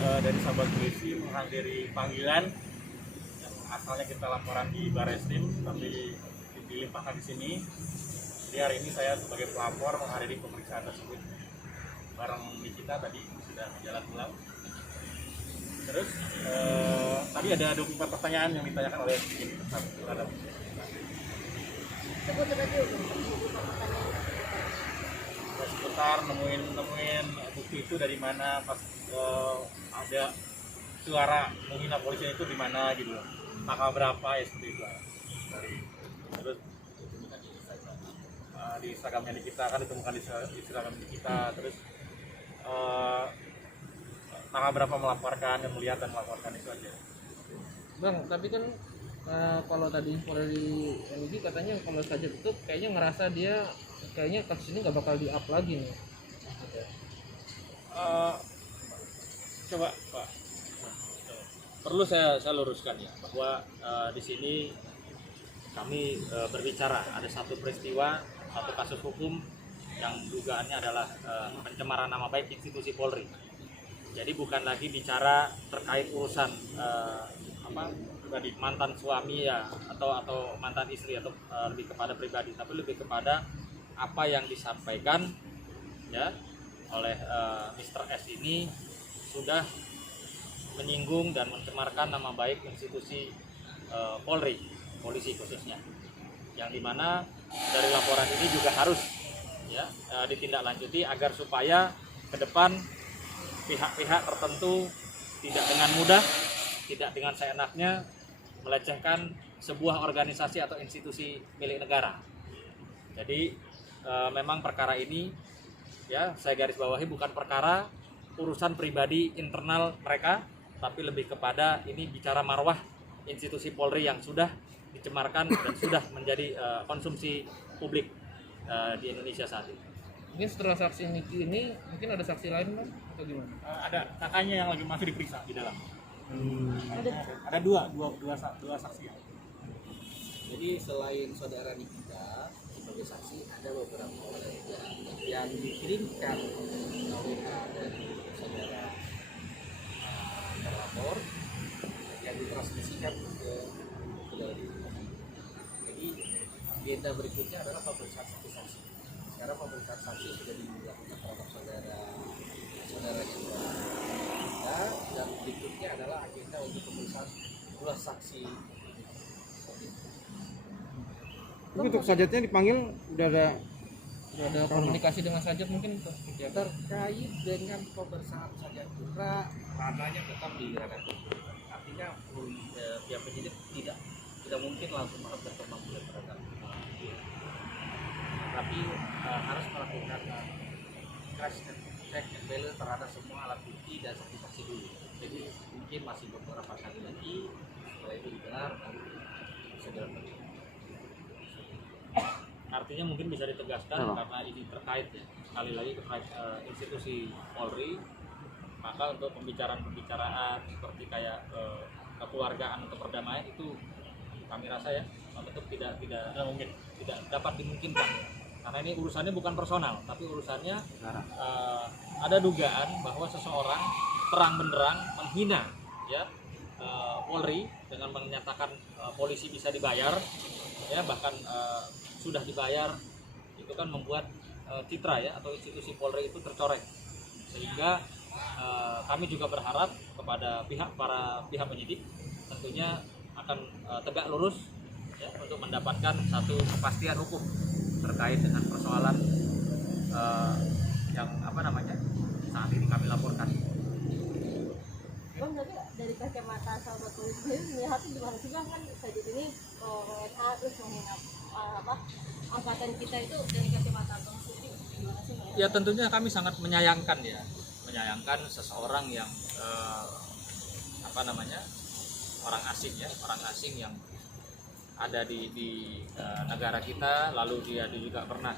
dari sahabat polisi menghadiri panggilan yang asalnya kita laporan di Barreskrim tapi dilimpahkan di sini. Jadi hari ini saya sebagai pelapor menghadiri pemeriksaan tersebut bareng Nikita tadi sudah jalan pulang. Terus tadi ada 24 pertanyaan yang ditanyakan oleh ini terhadap seputar nemuin bukti itu dari mana, pas ada suara menghina polisi itu di mana gitu loh, tanggal berapa ya seperti itu. Terus di Instagramnya kita kan ditemukan di Instagram kita, terus tanggal berapa melaporkan, yang melihat dan melaporkan itu aja. Bang, tapi kan kalau tadi info dari NG katanya kalau saja tutup kayaknya ngerasa dia kayaknya kasus ini nggak bakal di-up lagi nih. Coba Pak, perlu saya luruskan ya bahwa di sini kami berbicara ada satu peristiwa, satu kasus hukum yang dugaannya adalah pencemaran nama baik institusi Polri. Jadi bukan lagi bicara terkait urusan pribadi mantan suami ya atau mantan istri atau lebih kepada pribadi, tapi lebih kepada apa yang disampaikan ya oleh Mr. S ini sudah menyinggung dan mencemarkan nama baik institusi Polri, polisi khususnya, yang dimana dari laporan ini juga harus ya ditindaklanjuti agar supaya ke depan pihak-pihak tertentu tidak dengan mudah, tidak dengan seenaknya melecehkan sebuah organisasi atau institusi milik negara. Jadi memang perkara ini ya saya garis bawahi bukan perkara urusan pribadi internal mereka, tapi lebih kepada ini bicara marwah institusi Polri yang sudah dicemarkan dan sudah menjadi konsumsi publik di Indonesia saat ini. Mungkin setelah saksi Niki ini mungkin ada saksi lain Bang atau gimana? Ada kakaknya yang lagi masih diperiksa di dalam. Ada dua saksi ya. Jadi selain saudara Nikita sebagai saksi, ada beberapa orang yang dikirimkan WA dari saudara terlapor yang ditransmisikan ke saudara Nikita. Jadi agenda berikutnya adalah pemeriksaan saksi-saksi. Sekarang pemeriksaan saksi sudah dilakukan terhadap saudara Nikita, dan berikutnya adalah agenda untuk pemeriksaan dua saksi. Untuk Sajatnya dipanggil udah ada komunikasi dengan Sajat mungkin Terkait dengan pemeriksaan Sajat-Pura, ranahnya tetap di ranah hukum. Artinya pihak penyidik tidak mungkin langsung berkembang biak terhadap dia, tapi harus melakukan crash check and balance terhadap semua alat bukti dan saksi-saksi dulu. Jadi mungkin masih beberapa kali lagi, setelah itu digelar baru segera terjadi. Artinya mungkin bisa ditegaskan karena ini terkait ya, sekali lagi terkait institusi Polri, maka untuk pembicaraan seperti kayak kekeluargaan atau perdamaian itu kami rasa ya tetap tidak mungkin, tidak dapat dimungkinkan karena ini urusannya bukan personal tapi urusannya ada dugaan bahwa seseorang terang benderang menghina ya Polri dengan menyatakan polisi bisa dibayar ya, bahkan sudah dibayar, itu kan membuat citra ya atau institusi Polri itu tercoreng, sehingga kami juga berharap kepada para pihak penyidik tentunya akan tegak lurus ya, untuk mendapatkan satu kepastian hukum terkait dengan persoalan yang saat ini kami laporkan. Bang, tapi dari kacamata sahabat polisi sendiri melihatnya gimana sih Bang, kan Sajid ini WNA terus menghina angkatan kita, itu dari kacamata Bang sendiri gimana sih melihatnya? Ya tentunya kami sangat menyayangkan seseorang yang orang asing yang ada di negara kita, lalu dia juga pernah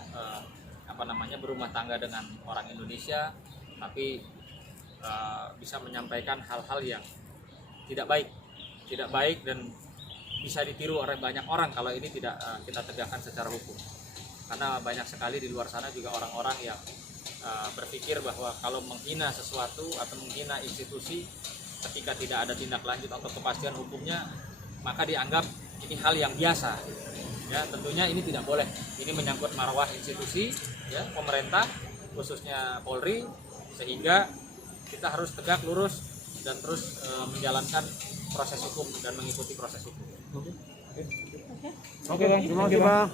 berumah tangga dengan orang Indonesia, tapi bisa menyampaikan hal-hal yang tidak baik dan bisa ditiru oleh banyak orang kalau ini tidak kita tegakkan secara hukum. Karena banyak sekali di luar sana juga orang-orang yang berpikir bahwa kalau menghina sesuatu atau menghina institusi ketika tidak ada tindak lanjut atau kepastian hukumnya, maka dianggap ini hal yang biasa. Ya, tentunya ini tidak boleh. Ini menyangkut marwah institusi, ya, pemerintah, khususnya Polri, sehingga kita harus tegak lurus dan terus menjalankan proses hukum dan mengikuti proses hukum. Oke, Bang. Terima kasih, Bang.